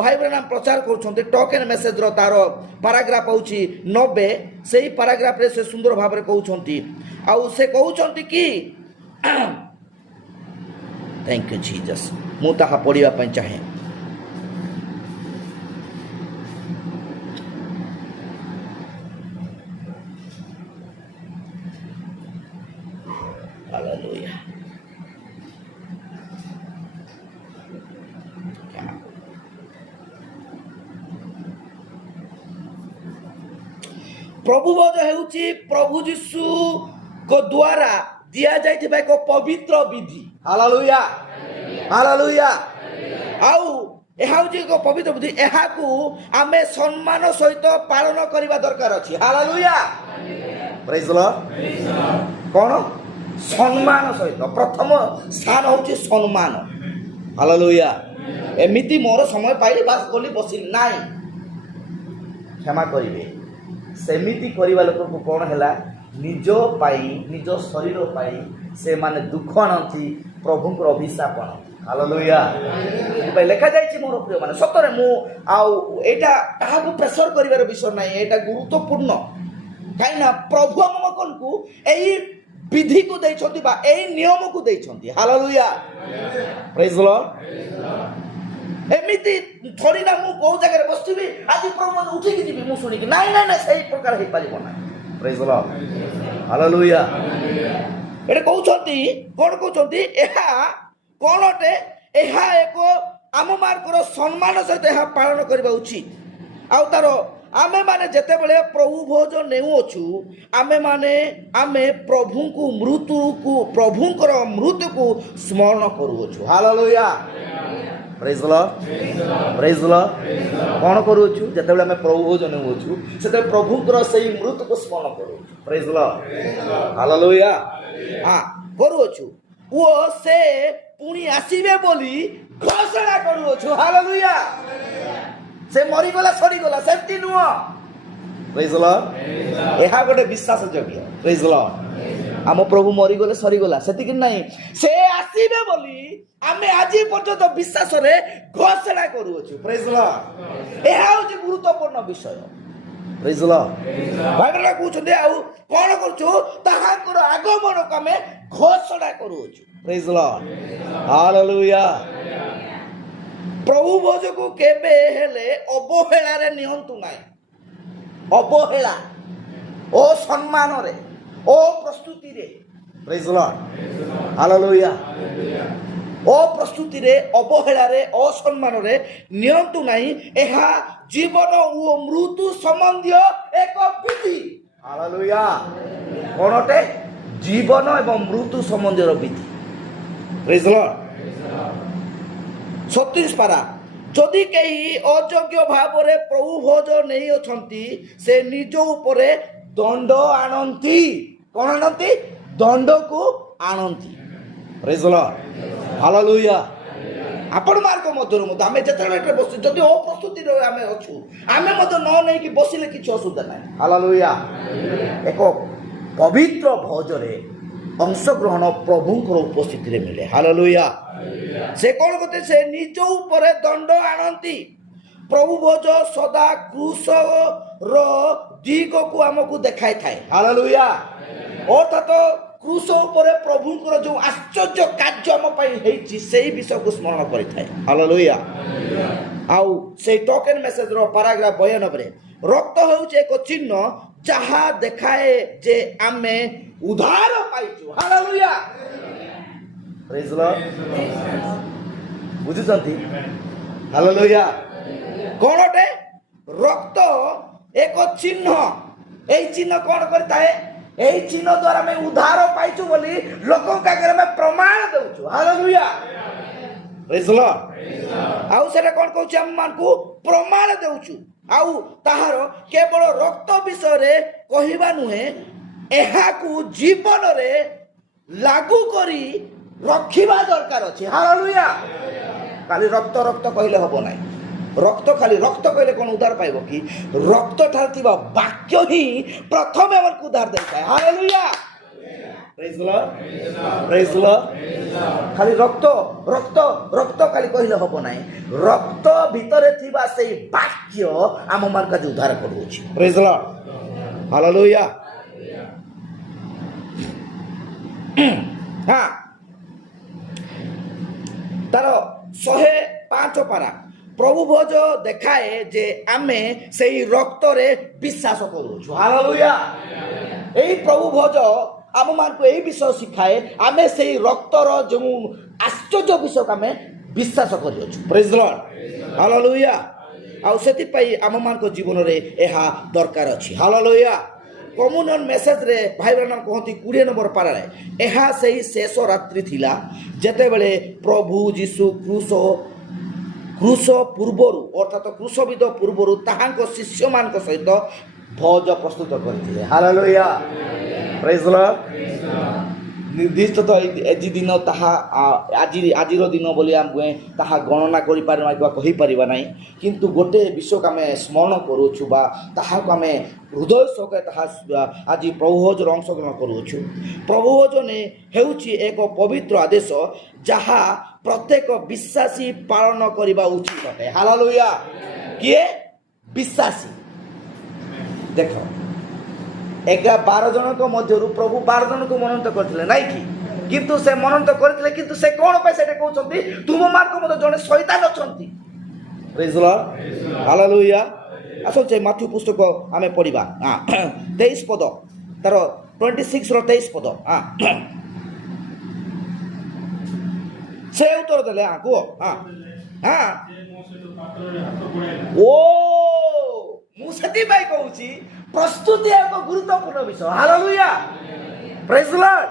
ଭାଇ ବ୍ରାନାମ୍ ପ୍ରଚାର କରୁଛନ୍ତି। ଟକ୍ ଆଣ୍ଡ ମେସେଜର ତାର ପାରାଗ୍ରାଫ ହେଉଛି 90। ସେଇ ପାରାଗ୍ରାଫରେ ସେ ସୁନ୍ଦର ଭାବରେ କହୁଛନ୍ତି, ଆଉ ସେ କହୁଛନ୍ତି କି ଥ୍ୟାଙ୍କ ୟୁ ଜିଜସ୍। ମୁଁ ତାହା ପଢ଼ିବା ପାଇଁ ଚାହେଁ। Hallelujah. ପ୍ରଭୁ ଭୋଜ ହେଉଛି ପ୍ରଭୁ ଯୀଶୁଙ୍କ ଦ୍ୱାରା ଦିଆଯାଇଥିବା ଏକ ପବିତ୍ର ବିଧି। Hallelujah, hallelujah. ଆଉ ଏହା ହେଉଛି ଏକ ପବିତ୍ର ବିଧି। ଏହାକୁ ଆମେ ସମ୍ମାନ ସହିତ ପାଳନ କରିବା ଦରକାର ଅଛି। ହାଲେଲୁୟା, ପ୍ରେଜ୍ ଦ ଲର୍ଡ। କ'ଣ? ସମ୍ମାନ ସହିତ। ପ୍ରଥମ ସ୍ଥାନ ହେଉଛି ସମ୍ମାନ। ହାଲେଲୁୟା। ଏମିତି ମୋର ସମୟ ପାଇଲି ବାସ୍ ଗଲି ବସିଲି ନାହିଁ, କ୍ଷମା କରିବେ। ସେମିତି କରିବା ଲୋକଙ୍କୁ କ'ଣ ହେଲା? ନିଜ ପାଇଁ, ନିଜ ଶରୀର ପାଇଁ ସେମାନେ ଦୁଃଖ ଆଣନ୍ତି, ପ୍ରଭୁଙ୍କର ଅଭିଶାପ ଆଣନ୍ତି। ହାଲେଲୁୟା। ସେଥିପାଇଁ ଲେଖାଯାଇଛି ମୋର ପ୍ରିୟମାନେ, ସତରେ ମୁଁ ଆଉ ଏଇଟା କାହାକୁ ପ୍ରେସର କରିବାର ବିଷୟ ନାହିଁ, ଏଇଟା ଗୁରୁତ୍ୱପୂର୍ଣ୍ଣ। କାହିଁକିନା ପ୍ରଭୁ ଆମମାନଙ୍କୁ ଏଇ ବିଧିକୁ ଦେଇଛନ୍ତି ବା ଏଇ ନିୟମକୁ ଦେଇଛନ୍ତି। ହାଲେଲୁୟା, ପ୍ରେଜ୍ ଦ ଲର୍ଡ। ଏମିତି ଥୋଡ଼ି ନା ମୁଁ କୋଉ ଜାଗାରେ ବସିଥିବି, ଆଜି ପ୍ରଭୁ ମୋତେ ଉଠିକି ଯିବି ମୁଁ ଶୁଣିକି, ନାଇଁ ନାଇଁ ନାଇଁ, ସେଇ ପ୍ରକାର ହେଇପାରିବ ନାହିଁ। ପ୍ରେଜ୍ ଦ ଲର୍ଡ, ହାଲେଲୁୟା। ଏଠି କହୁଛନ୍ତି, କ'ଣ କହୁଛନ୍ତି? ଏହା କ'ଣ ଅଟେ? ଏହା ଏକ ଆମମାନଙ୍କର ସମ୍ମାନ ସହିତ ଏହା ପାଳନ କରିବା ଉଚିତ। ଆଉ ତାର ଆମେମାନେ ଯେତେବେଳେ ପ୍ରଭୁ ଭୋଜ ନେଉଅଛୁ, ଆମେ ପ୍ରଭୁଙ୍କର ମୃତ୍ୟୁକୁ ସ୍ମରଣ କରୁଅଛୁ। ହାଲେଲୁୟା, ପ୍ରେଜ୍ ଦ ଲର୍ଡ, ପ୍ରେଜ୍ ଦ ଲର୍ଡ। କ'ଣ କରୁଅଛୁ? ଯେତେବେଳେ ଆମେ ପ୍ରଭୁ ଭୋଜ ନେଉଅଛୁ, ସେତେବେଳେ ପ୍ରଭୁଙ୍କର ସେଇ ମୃତ୍ୟୁକୁ ସ୍ମରଣ କରୁଅଛୁ। ପ୍ରେଜ୍ ଦ ଲର୍ଡ, ହାଲେଲୁୟା। କରୁଅଛୁ ଓ ସେ ପୁଣି ଆସିବେ ବୋଲି ଘୋଷଣା କରୁଅଛୁ। ହାଲେଲୁୟା। ସେ ମରିଗଲା ସରିଗଲା ସେମିତି ନୁହଁ। ପ୍ରେଜ୍ ଦ ଲର୍ଡ। ଏହା ଗୋଟେ ବିଶ୍ୱାସ ଯୋଗ୍ୟ। ପ୍ରେଜ୍ ଦ ଲର୍ଡ। ଆମ ପ୍ରଭୁ ମରିଗଲେ ସରିଗଲା ସେତିକି ନାହିଁ, ସେ ଆସିବେ ବୋଲି ଆମେ ଆଜି ପର୍ଯ୍ୟନ୍ତ ବିଶ୍ୱାସରେ ଘୋଷଣା କରୁଅଛୁ। ପ୍ରେଜ୍ ଦ ଲର୍ଡ। ଏହା ହେଉଛି ଗୁରୁତ୍ୱପୂର୍ଣ୍ଣ ବିଷୟ। ପ୍ରେଜ୍ ଦ ଲର୍ଡ। ବାଇବେଲ କହୁଛନ୍ତି, ଆଉ କ'ଣ କରୁଛୁ? ତାହାଙ୍କର ଆଗମନକୁ ଆମେ ଘୋଷଣା କରୁଅଛୁ। ପ୍ରେଜ୍ ଦ ଲର୍ଡ, ହାଲେଲୁୟା। ପ୍ରଭୁ ଭୋଜକୁ କେବେ ହେଲେ ଅବହେଳାରେ ନିଅନ୍ତୁ ନାହିଁ। ଅବହେଳା ଓ ସମ୍ମାନରେ ଓ ପ୍ରସ୍ତୁତିରେ, ପ୍ରେଜ୍ ଦ ଲର୍ଡ, ହାଲେଲୁୟା। ଓ ପ୍ରସ୍ତୁତିରେ, ଅବହେଳାରେ, ଅସମ୍ମାନରେ ନିଅନ୍ତୁ ନାହିଁ। ଏହା ଜୀବନ ଓ ମୃତ୍ୟୁ ସମ୍ବନ୍ଧୀୟ ଏକ ବିଧି। ହାଲେଲୁୟା। କ'ଣ ଅଟେ? ଜୀବନ ଏବଂ ମୃତ୍ୟୁ ସମ୍ବନ୍ଧୀୟ ବିଧି। ପ୍ରେଜ୍ ଦ ଲର୍ଡ। 36 ପାରା। ଯଦି କେହି ଅଯୋଗ୍ୟ ଭାବରେ ପ୍ରଭୁ ଭୋଜ ନେଇଅଛନ୍ତି, ସେ ନିଜ ଉପରେ ଦଣ୍ଡ ଆଣନ୍ତି। କ'ଣ ଆଣନ୍ତି? ଦଣ୍ଡକୁ ଆଣନ୍ତି। ପ୍ରେଜ୍ ଦ ଲର୍ଡ, ହାଲେଲୁୟା। ଆପଣମାନଙ୍କ ମଧ୍ୟରୁ ମଧ୍ୟ ଆମେ ଯେତେବେଳେ ବସୁ, ଯଦି ଅପ୍ରସ୍ତୁତିରେ ଆମେ ଅଛୁ, ଆମେ ମଧ୍ୟ ନ ନେଇକି ବସିଲେ କିଛି ଅସୁବିଧା ନାହିଁ। ହାଲେଲୁୟା। ଏକ ପବିତ୍ର ଭୋଜରେ ଅଂଶଗ୍ରହଣ ପ୍ରଭୁଙ୍କର ଉପସ୍ଥିତିରେ ମିଳେ। ହାଲେଲୁୟା। ସେ କ'ଣ କରନ୍ତି? ସେ ନିଜ ଉପରେ ଦଣ୍ଡ ଆଣନ୍ତି। ପ୍ରଭୁ ଭୋଜ ସଦା କ୍ରୁଶର ଦିଗକୁ ଆମକୁ ଦେଖାଇଥାଏ। ହାଲେଲୁୟା। ଅର୍ଥାତ କ୍ରୁଶ ଉପରେ ପ୍ରଭୁଙ୍କର ଯେଉଁ ଆଶ୍ଚର୍ଯ୍ୟ କାର୍ଯ୍ୟ ଆମ ପାଇଁ ହେଇଛି ସେଇ ବିଷୟକୁ ସ୍ମରଣ କରିଥାଏ। ହାଲେଲୁୟା। ଆଉ ସେଇ ଟୋକେନ ମେସେଜର ପାରାଗ୍ରାଫ 92ରେ ରକ୍ତ ହେଉଛି ଏକ ଚିହ୍ନ ଯାହା ଦେଖାଏ ଯେ ଆମେ ଉଦ୍ଧାର ପାଇଛୁ। ହାଲେଲୁୟା। ପ୍ରେଜ୍ ଦ ଲର୍ଡ। ବୁଝୁଛନ୍ତି? ହାଲେଲୁୟା। କଣଟେ? ରକ୍ତ ଏକ ଚିହ୍ନ। ଏଇ ଚିହ୍ନ କଣ କରିଥାଏ? ଏଇ ଚିହ୍ନ ଦ୍ୱାରା ଆମେ ଉଦ୍ଧାର ପାଇଛୁ ବୋଲି ଲୋକଙ୍କ ଆଗରେ ଆମେ ପ୍ରମାଣ ଦେଉଛୁ। ହାଲେଲୁୟା। ପ୍ରେଜ୍ ଦ ଲର୍ଡ। ଆଉ ସେଟା କଣ କହୁଛି? ଆମମାନଙ୍କୁ ପ୍ରମାଣ ଦେଉଛୁ। ଆଉ ତାହାର କେବଳ ରକ୍ତ ବିଷୟରେ କହିବା ନୁହେଁ, ଏହାକୁ ଜୀବନରେ ଲାଗୁ କରି ରଖିବା ଦରକାର ଅଛି। ହାଲେଲୁୟା। ଖାଲି ରକ୍ତ ରକ୍ତ କହିଲେ ହବ ନାହିଁ। ଖାଲି ରକ୍ତ କହିଲେ କଣ ଉଦ୍ଧାର ପାଇବ କି? ରକ୍ତ ଠାରେ ଥିବା ବାକ୍ୟ ହିଁ ପ୍ରଥମେ ଆମକୁ ଉଦ୍ଧାର ଦେଇଥାଏ। ହାଲେଲୁୟା। ପ୍ରେଜ୍ ଦ ଲର୍ଡ। ପ୍ରେଜ୍ ଦ ଲର୍ଡ। ଖାଲି ରକ୍ତ ରକ୍ତ ରକ୍ତ ଖାଲି କହିଲେ ହବ ନାହିଁ। ରକ୍ତ ଭିତରେ ଥିବା ସେଇ ବାକ୍ୟ ଆମ ମାନଙ୍କୁ ଆଜି ଉଦ୍ଧାର କରୁଅଛି। ପ୍ରେଜ୍ ଦ ଲର୍ଡ। ହାଲେଲୁୟା। ହଁ, ତାର 105 ପାରା ପ୍ରଭୁ ଭୋଜ ଦେଖାଏ ଯେ ଆମେ ସେଇ ରକ୍ତରେ ବିଶ୍ୱାସ କରୁଛୁ। ହାଲେଲୁୟା। ଏଇ ପ୍ରଭୁ ଭୋଜ ଆମମାନଙ୍କୁ ଏଇ ବିଷୟ ଶିଖାଏ, ଆମେ ସେଇ ରକ୍ତର ଯେଉଁ ଆଶ୍ଚର୍ଯ୍ୟ ବିଷୟକୁ ଆମେ ବିଶ୍ୱାସ କରିଅଛୁ। ପ୍ରେଜ୍ ଦ ଲର୍ଡ। ହାଲେଲୁୟା। ଆଉ ସେଥିପାଇଁ ଆମମାନଙ୍କ ଜୀବନରେ ଏହା ଦରକାର ଅଛି। ହାଲେଲୁୟା। କମ୍ୟୁନିୟନ ମେସେଜରେ ଭାଇମାନେ କହନ୍ତି 20 ନମ୍ବର ପାରାରେ, ଏହା ସେଇ ଶେଷ ରାତ୍ରି ଥିଲା ଯେତେବେଳେ ପ୍ରଭୁ ଯୀଶୁ କ୍ରୁଶ ପୂର୍ବରୁ ଅର୍ଥାତ୍ କ୍ରୁଶବିଦ ପୂର୍ବରୁ ତାହାଙ୍କ ଶିଷ୍ୟମାନଙ୍କ ସହିତ ଭୋଜ ପ୍ରସ୍ତୁତ କରିଥିଲେ। ହାଲେଲୁୟା। ପ୍ରେଜ୍ ଦ ଲର୍ଡ। ନିର୍ଦ୍ଦିଷ୍ଟ ତ ଆଜି ଦିନ ତାହା ଆଜିର ଦିନ ବୋଲି ଆମେ ତାହା ଗଣନା କରିପାରିବା କିମ୍ବା କହିପାରିବା ନାହିଁ, କିନ୍ତୁ ଗୋଟିଏ ବିଷୟକୁ ଆମେ ସ୍ମରଣ କରୁଛୁ ବା ତାହାକୁ ଆମେ ହୃଦୟ ସହକାରେ ତାହା ଆଜି ପ୍ରଭୁ ଭୋଜର ଅଂଶଗ୍ରହଣ କରୁଅଛୁ। ପ୍ରଭୁ ଭୋଜନ ହେଉଛି ଏକ ପବିତ୍ର ଆଦେଶ ଯାହା ପ୍ରତ୍ୟେକ ବିଶ୍ୱାସୀ ପାଳନ କରିବା ଉଚିତ ଅଟେ। ହାଲେଲୁୟା। କିଏ? ବିଶ୍ୱାସୀ। ଦେଖ, 12 ଜଣଙ୍କ ମଧ୍ୟରୁ ପ୍ରଭୁ 12 ଜଣଙ୍କୁ ମନୋନୀତ କରିଥିଲେ ନାଇଁ କି? କିନ୍ତୁ ସେ ମନୋନୀତ କରିଥିଲେ, କିନ୍ତୁ ସେ କ'ଣ ପାଇଁ ସେଟା କହୁଛନ୍ତି? ତୁମମାନଙ୍କ ମଧ୍ୟ ଜଣେ ଶୈତାନ ଅଛନ୍ତି। ପ୍ରେଜ୍ ଦ ଲର୍ଡ। ହାଲେଲୁୟା। ଆସନ୍ତୁ ମାଥ୍ୟୁ ପୁସ୍ତକ ଆମେ ପଢ଼ିବା 23 ପଦ, ତାର 26ର 23 ପଦ। ସେ ଉତ୍ତର ଦେଲେ, କୁହ। ଓ, ମୁଁ ସେଥିପାଇଁ କହୁଛି ପ୍ରସ୍ତୁତି ଏକ ଗୁରୁତ୍ୱପୂର୍ଣ୍ଣ ବିଷୟ। ହାଲେଲୁୟା। ପ୍ରେଜ୍ ଦ ଲର୍ଡ।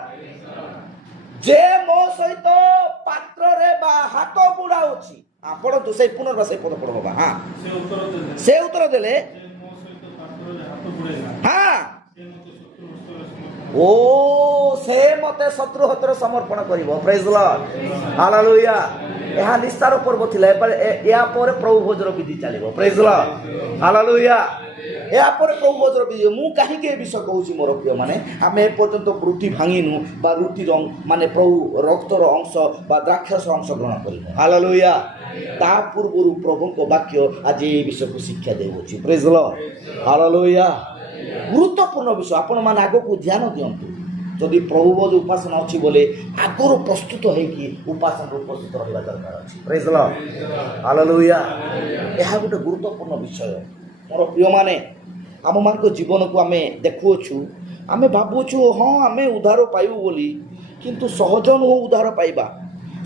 ଯେ ମୋ ସହିତ ପାତ୍ରରେ ବା ହାତ ବୁଡ଼ାଉଛି, ପଢ଼ନ୍ତୁ ସେଇ ପୁନର୍ବାର ସେଇ ପଦ ପଢ଼ ବାବା। ସେ ଉତ୍ତର ଦେଲେ, ଓ ସେ ମତେ ଶତ୍ରୁ ହସ୍ତରେ ସମର୍ପଣ କରିବ। ପ୍ରେଜ୍ ଦ ଲର୍ଡ। ହାଲେଲୁୟା। ଏହା ନିସ୍ତାର ପର୍ବ ଥିଲା। ଏହା ପରେ ପ୍ରଭୁ ଭୋଜର ବିଧି ଚାଲିବ। ପ୍ରେଜ୍ ଦ ଲର୍ଡ। ହାଲେଲୁୟା। ଏହାପରେ ପ୍ରଭୁ ଭୋଜର ବିଧି। ମୁଁ କାହିଁକି ଏ ବିଷୟ କହୁଛି ମୋର ପ୍ରିୟମାନେ? ଆମେ ଏପର୍ଯ୍ୟନ୍ତ ରୁଟି ଭାଙ୍ଗିନୁ ବା ରୁଟିର ମାନେ ପ୍ରଭୁ ରକ୍ତର ଅଂଶ ବା ଦ୍ରାକ୍ଷାରସର ଅଂଶ ଗ୍ରହଣ କରିନୁ। ହାଲେଲୁୟା। ତା ପୂର୍ବରୁ ପ୍ରଭୁଙ୍କ ବାକ୍ୟ ଆଜି ଏ ବିଷୟକୁ ଶିକ୍ଷା ଦେଉଅଛି। ପ୍ରେଜ୍ ଦ ଲର୍ଡ। ହାଲେଲୁୟା। ଗୁରୁତ୍ୱପୂର୍ଣ୍ଣ ବିଷୟ। ଆପଣମାନେ ଆଗକୁ ଧ୍ୟାନ ଦିଅନ୍ତୁ। ଯଦି ପ୍ରଭୁ ଭୋଜ ଉପାସନା ଅଛି ବୋଲେ ଆଗରୁ ପ୍ରସ୍ତୁତ ହେଇକି ଉପାସନାରେ ଉପସ୍ଥିତ ରହିବା ଦରକାର ଅଛି। ପ୍ରେଜ୍ ଦ ଲର୍ଡ। ହାଲେଲୁୟା। ଏହା ଗୋଟେ ଗୁରୁତ୍ୱପୂର୍ଣ୍ଣ ବିଷୟ। ମୋର ପ୍ରିୟମାନେ, ଆମମାନଙ୍କ ଜୀବନକୁ ଆମେ ଦେଖୁଅଛୁ, ଆମେ ଭାବୁଛୁ ହଁ ଆମେ ଉଦ୍ଧାର ପାଇବୁ ବୋଲି, କିନ୍ତୁ ସହଜ ନୁହଁ ଉଦ୍ଧାର ପାଇବା।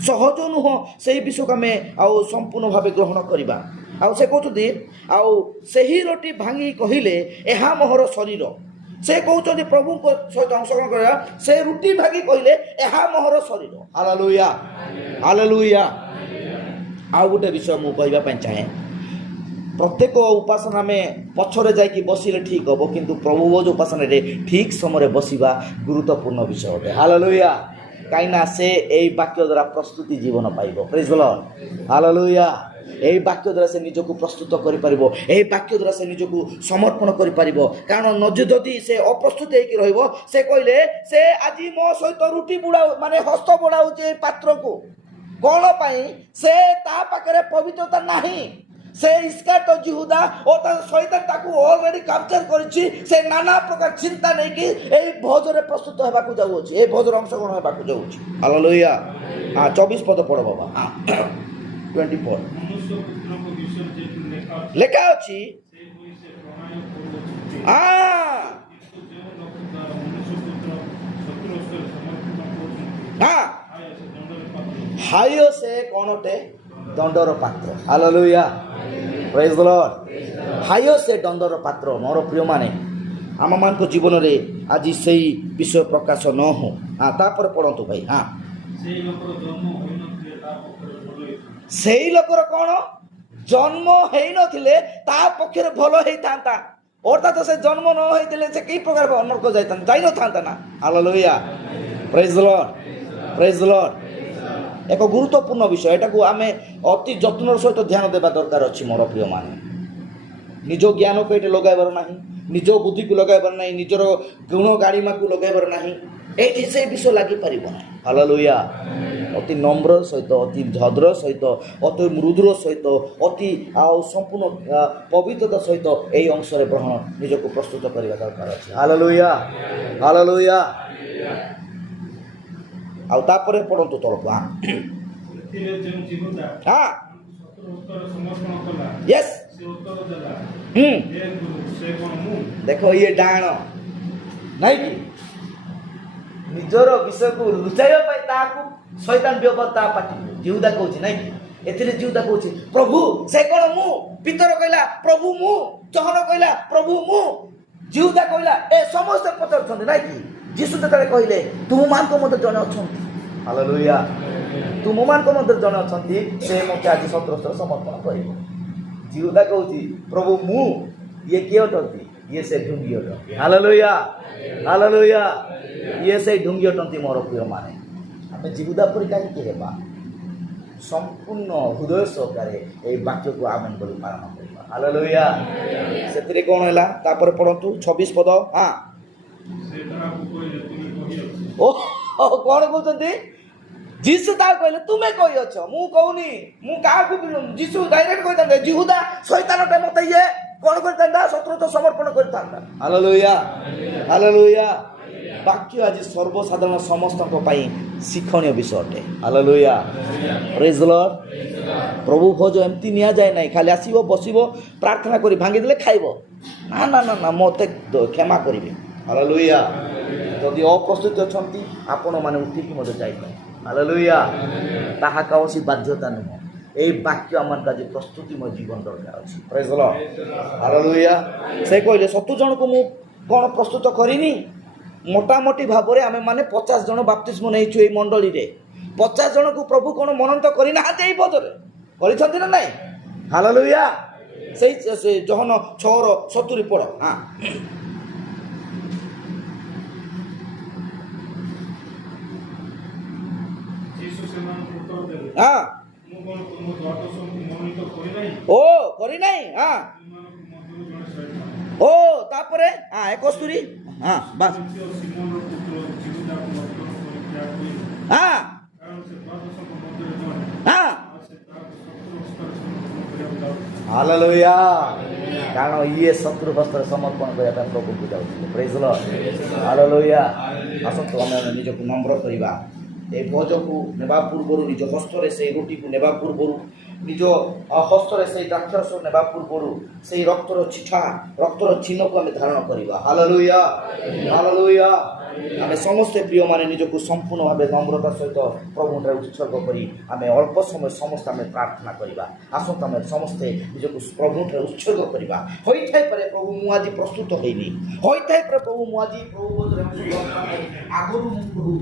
ସହଜ ନୁହଁ ସେଇ ବିଷୟକୁ ଆମେ ଆଉ ସମ୍ପୂର୍ଣ୍ଣ ଭାବେ ଗ୍ରହଣ କରିବା। ଆଉ ସେ କହୁଛନ୍ତି, ଆଉ ସେହି ରୁଟି ଭାଙ୍ଗି କହିଲେ ଏହା ମୋର ଶରୀର। ସେ କହୁଛନ୍ତି ପ୍ରଭୁଙ୍କ ସହିତ ଅଂଶଗ୍ରହଣ କରିବା, ସେ ରୁଟି ଭାଙ୍ଗି କହିଲେ ଏହା ମୋର ଶରୀର। ହାଲେଲୁୟା। ହାଲେଲୁୟା। ଆଉ ଗୋଟେ ବିଷୟ ମୁଁ କହିବା ପାଇଁ ଚାହେଁ, ପ୍ରତ୍ୟେକ ଉପାସନା ଆମେ ପଛରେ ଯାଇକି ବସିଲେ ଠିକ୍ ହେବ, କିନ୍ତୁ ପ୍ରଭୁ ଭୋଜ ଉପାସନାରେ ଠିକ୍ ସମୟରେ ବସିବା ଗୁରୁତ୍ୱପୂର୍ଣ୍ଣ ବିଷୟ ଅଟେ। ହାଲେଲୁୟା। କାହିଁକିନା ସେ ଏଇ ବାକ୍ୟ ଦ୍ୱାରା ପ୍ରସ୍ତୁତି ଜୀବନ ପାଇବ। ପ୍ରେଜ୍ ଦ ଲର୍ଡ। ହାଲେଲୁୟା। ଏହି ବାକ୍ୟ ଦ୍ୱାରା ସେ ନିଜକୁ ପ୍ରସ୍ତୁତ କରିପାରିବ। ଏହି ବାକ୍ୟ ଦ୍ୱାରା ସେ ନିଜକୁ ସମର୍ପଣ କରିପାରିବ। କାରଣ ଯଦି ସେ ଅପ୍ରସ୍ତୁତ ହେଇକି ରହିବ, ସେ କହିଲେ ସେ ଆଜି ମୋ ସହିତ ରୁଟି ବୁଡ଼ାଉ ମାନେ ହସ୍ତ ବୁଡ଼ାଉଛି ଏଇ ପାତ୍ରକୁ। କ'ଣ ପାଇଁ? ସେ ତା ପାଖରେ ପବିତ୍ରତା ନାହିଁ। ସେ ଇସ୍କାଟ ଜିହୁଦା ଓ ତା ସୈତାନ ତାକୁ ଅଲରେଡି କ୍ୟାପଚର କରିଛି। ସେ ନାନା ପ୍ରକାର ଚିନ୍ତା ନେଇକି ଏଇ ଭୋଜରେ ପ୍ରସ୍ତୁତ ହେବାକୁ ଯାଉଅଛି, ଏଇ ଭୋଜର ଅଂଶଗ୍ରହଣ ହେବାକୁ ଯାଉଛି। ହାଲେଲୁୟା। 24 ପଦ ପଢ ବାବା। 24 ମନୁଷ୍ୟ ପୁତ୍ରଙ୍କ ବିଷୟରେ ଯେହେତୁ ଲେଖା ଅଛି। ସେହିପରି ସେ ପ୍ରଣୟ କରୁଅଛନ୍ତି। କିନ୍ତୁ ଯେଉଁ ଲୋକ ଦ୍ୱାରା ମନୁଷ୍ୟ ପୁତ୍ର ଶତ୍ରୁ ହସ୍ତରେ ସମର୍ପଣ କରୁଛନ୍ତି, ହାୟ ସେ କଣ ଅଟେ? ଦଣ୍ଡର ପାତ୍ର। ହାଲେଲୁୟା। ପ୍ରେଜ୍ ଦ ଲର୍ଡ। ହାୟ ସେ ଦଣ୍ଡର ପାତ୍ର। ମୋର ପ୍ରିୟମାନେ, ଆମମାନଙ୍କ ଜୀବନରେ ଆଜି ସେଇ ବିଷୟ ପ୍ରକାଶ ନ ହଉ। ତାପରେ ପଢ଼ନ୍ତୁ ଭାଇ। ସେହି ଲୋକର ଜନ୍ମ ହୋଇନଥିଲେ ତା ପକ୍ଷରେ ଭଲ ହୋଇଥାନ୍ତା। ସେଇ ଲୋକର କଣ ଜନ୍ମ ହେଇନଥିଲେ ତା ପକ୍ଷରେ ଭଲ ହେଇଥାନ୍ତା। ଅର୍ଥାତ୍ ସେ ଜନ୍ମ ନ ହେଇଥିଲେ ସେ କି ପ୍ରକାର ଅନର୍କ ଯାଇନଥାନ୍ତା ନା। ହାଲେଲୁୟା। ପ୍ରେଜ୍ ଦ ଲର୍ଡ। ପ୍ରେଜ୍ ଦ ଲର୍ଡ। ଏକ ଗୁରୁତ୍ୱପୂର୍ଣ୍ଣ ବିଷୟ, ଏଟାକୁ ଆମେ ଅତି ଯତ୍ନର ସହିତ ଧ୍ୟାନ ଦେବା ଦରକାର ଅଛି ମୋର ପ୍ରିୟମାନେ। ନିଜ ଜ୍ଞାନକୁ ଏଠି ଲଗାଇବାର ନାହିଁ, ନିଜ ବୁଦ୍ଧିକୁ ଲଗାଇବାର ନାହିଁ, ନିଜର ଗୁଣ ଗାଡ଼ିମାକୁ ଲଗାଇବାର ନାହିଁ। ଏଇଠି ସେ ବିଷୟ ଲାଗିପାରିବ ନାହିଁ। ହାଲେଲୁୟା। ଅତି ନମ୍ର ସହିତ, ଅତି ଭଦ୍ର ସହିତ, ଅତି ମୃଦୁର ସହିତ, ଅତି ଆଉ ସମ୍ପୂର୍ଣ୍ଣ ପବିତ୍ରତା ସହିତ ଏହି ଅଂଶରେ ଗ୍ରହଣ ନିଜକୁ ପ୍ରସ୍ତୁତ କରିବା ଦରକାର ଅଛି। ହାଲେଲୁୟା। ହାଲେଲୁୟା। ଆଉ ତାପରେ ପଢ଼ନ୍ତୁ ତଳକୁ। ଏଥିରେ ଯେଉଁ ଜିହୁଦା ଶତ୍ରୁ ହସ୍ତରେ ସମର୍ପଣ କଲା, ୟେସ୍। ସେ ଉତ୍ତର ଦେଲା, ସେ କଣ ମୁଁ? ଦେଖ ଇଏ ଡାହାଣ ନାଇଁ କି ନିଜର ବିଷୟକୁ ଲୁଚାଇବା ପାଇଁ ତାହାକୁ ଶୈତାନ ବ୍ୟବହାର ତା ପାଟି ଜିହୁଦା କହୁଛି ନାଇଁ କି। ଏଥିରେ ଜିହୁଦା କହୁଛି ପ୍ରଭୁ ସେ କଣ ମୁଁ? ପିତର କହିଲା ପ୍ରଭୁ ମୁଁ। ଜହନ କହିଲା ପ୍ରଭୁ ମୁଁ। ଜିହୁଦା କହିଲା, ଏ ସମସ୍ତେ ପଚାରୁଛନ୍ତି ନାଇଁ କି। ଯୀଶୁ ଯେତେବେଳେ କହିଲେ ତୁମମାନଙ୍କ ମଧ୍ୟରେ ଜଣେ ଅଛନ୍ତି। ହାଲେଲୁୟା। ତୁମମାନଙ୍କ ମଧ୍ୟରେ ଜଣେ ଅଛନ୍ତି, ସେ ମୋତେ ଆଜି ଶତ୍ରୁସ୍ତ୍ର ସମର୍ପଣ କରିବ। ଜିହୁଦା କହୁଛି ପ୍ରଭୁ ମୁଁ। ଇଏ କିଏ ଅଟନ୍ତି? ଇଏ ସେ ଢୁଙ୍ଗି ଅଟନ୍ତି। ହାଲେଲୁୟା। ହାଲେଲୁୟା। ଇଏ ସେଇ ଢୁଙ୍ଗି ଅଟନ୍ତି ମୋର ପ୍ରିୟମାନେ। ଆମେ ଜିହୁଦା ପରି କାହିଁକି ହେବା? ସମ୍ପୂର୍ଣ୍ଣ ହୃଦୟ ସହକାରେ ଏହି ବାକ୍ୟକୁ ଆମେନ୍ ବୋଲି ପାଳନ କରିବା। ହାଲେଲୁୟା। ସେଥିରେ କ'ଣ ହେଲା? ତାପରେ ପଢ଼ନ୍ତୁ 26 ପଦ। ସେ ତାହାକୁ କହିଲେ, ତୁମେ କହିଅଛ। କ'ଣ କହୁଛନ୍ତି? ଯୀଶୁ ତାକୁ କହିଲେ ତୁମେ କହିଅଛ, ମୁଁ କହୁନି। ମୁଁ କାହାକୁ ଯୀଶୁ ଡାଇରେକ୍ଟ କହିଥାନ୍ତେ ଜିହୁଦା ଶୈତାନଟା ମୋତେ ଇଏ କ'ଣ କରିଥାନ୍ତା? ଶତ୍ରୁତା ସମର୍ପଣ କରିଥାନ୍ତା। ହାଲେଲୁୟା। ହାଲେଲୁୟା। ବାକ୍ୟ ଆଜି ସର୍ବସାଧାରଣ ସମସ୍ତଙ୍କ ପାଇଁ ଶିକ୍ଷଣୀୟ ବିଷୟ ଅଟେ। ହାଲେଲୁୟା। ପ୍ରେଜ୍ ଦ ଲର୍ଡ। ପ୍ରଭୁ ଭୋଜ ଏମିତି ନିଆଯାଏ ନାହିଁ ଖାଲି ଆସିବ ବସିବ ପ୍ରାର୍ଥନା କରି ଭାଙ୍ଗିଦେଲେ ଖାଇବ। ନା ନା ନା ନା, ମୋତେ କ୍ଷମା କରିବେ। ହାଲେଲୁୟା। ଯଦି ଅପ୍ରସ୍ତୁତ ଅଛନ୍ତି ଆପଣମାନେ ଉଠିକି ମଧ୍ୟ ଯାଇପାରିବେ। ହାଲେଲୁୟା। ତାହା କୌଣସି ବାଧ୍ୟତା ନୁହଁ। এই বাক্য আমার কাছে প্রস্তুতিময় জীবন দরকার আছে। প্রেজ দ লর্ড। ହାଲେଲୁୟା। ସେ କହିଲେ 70 ଜଣକୁ ମୁଁ କ'ଣ ପ୍ରସ୍ତୁତ କରିନି? ମୋଟାମୋଟି ଭାବରେ ଆମେମାନେ 50 ଜଣ ବାପ୍ତିସ୍ମ ନେଇଛୁ ଏଇ ମଣ୍ଡଳୀରେ। 50 ଜଣକୁ ପ୍ରଭୁ କ'ଣ ମନୋନୀତ କରିନାହାନ୍ତି ଏଇ ପଦରେ? କରିଛନ୍ତି ନା ନାଇଁ? ହାଲେଲୁୟା। ସେଇ ଯୋହନ 6:70 ପଢ଼। ଯୀଶୁ ସେମାନଙ୍କୁ ଉତ୍ତର ଦେଲେ, ମୁଁ କ'ଣ ତୁମ ଦ୍ୱାଦଶଙ୍କୁ ମନୋନୀତ କରିନାହିଁ? କରିନାହିଁ। ତୁମମାନଙ୍କ ମଧ୍ୟରୁ ଜଣେ ଶୈତାନ। ତାପରେ 71। ବାସ୍। ସିମୋନର ପୁତ୍ର ଜିହୁଦାକୁ ଅର୍ପଣ କରି ତ୍ୟାଗ କରିବ। କାରଣ ସେ ଦ୍ୱାଦଶଙ୍କ ମଧ୍ୟରେ ଜଣେ, ଆଉ ସେ ତାହାକୁ ଶତ୍ରୁ ହସ୍ତରେ ସମର୍ପଣ କରିବାକୁ ଯାଉଥିଲା। ହାଲେଲୁୟା। କାରଣ ଇଏ ଶତ୍ରୁ ହସ୍ତରେ ସମର୍ପଣ କରିବା ପାଇଁ ପ୍ରଭୁକୁ ଯାଉଥିଲେ। ପ୍ରେଜ୍ ଦ ଲର୍ଡ। ହାଲେଲୁୟା। ଆସନ୍ତୁ ଆମେ ନିଜକୁ ନମ୍ର କରିବା। ଏ ଭୋଜକୁ ନେବା ପୂର୍ବରୁ, ନିଜ ହସ୍ତରେ ସେଇ ରୁଟିକୁ ନେବା ପୂର୍ବରୁ, ନିଜ ହସ୍ତରେ ସେଇ ଦ୍ରାକ୍ଷରସ ନେବା ପୂର୍ବରୁ ସେଇ ରକ୍ତର ଚିଠା, ରକ୍ତର ଚିହ୍ନକୁ ଆମେ ଧାରଣ କରିବା। ହାଲେଲୁୟା। ହାଲେଲୁୟା। ଆମେ ସମସ୍ତେ ପ୍ରିୟମାନେ ନିଜକୁ ସମ୍ପୂର୍ଣ୍ଣ ଭାବେ ନମ୍ରତା ସହିତ ପ୍ରଭୁଠାରେ ଉତ୍ସର୍ଗ କରି ଆମେ ଅଳ୍ପ ସମୟ ସମସ୍ତେ ଆମେ ପ୍ରାର୍ଥନା କରିବା। ଆସନ୍ତୁ ଆମେ ସମସ୍ତେ ନିଜକୁ ପ୍ରଭୁଠାରେ ଉତ୍ସର୍ଗ କରିବା। ହୋଇଥାଇପାରେ ପ୍ରଭୁ ମୁଁ ଆଜି ପ୍ରସ୍ତୁତ ହେଇନି, ହୋଇଥାଇପାରେ ପ୍ରଭୁ ମୁଁ ଆଜି ପ୍ରଭୁ ଆଗରୁ ମୁଁ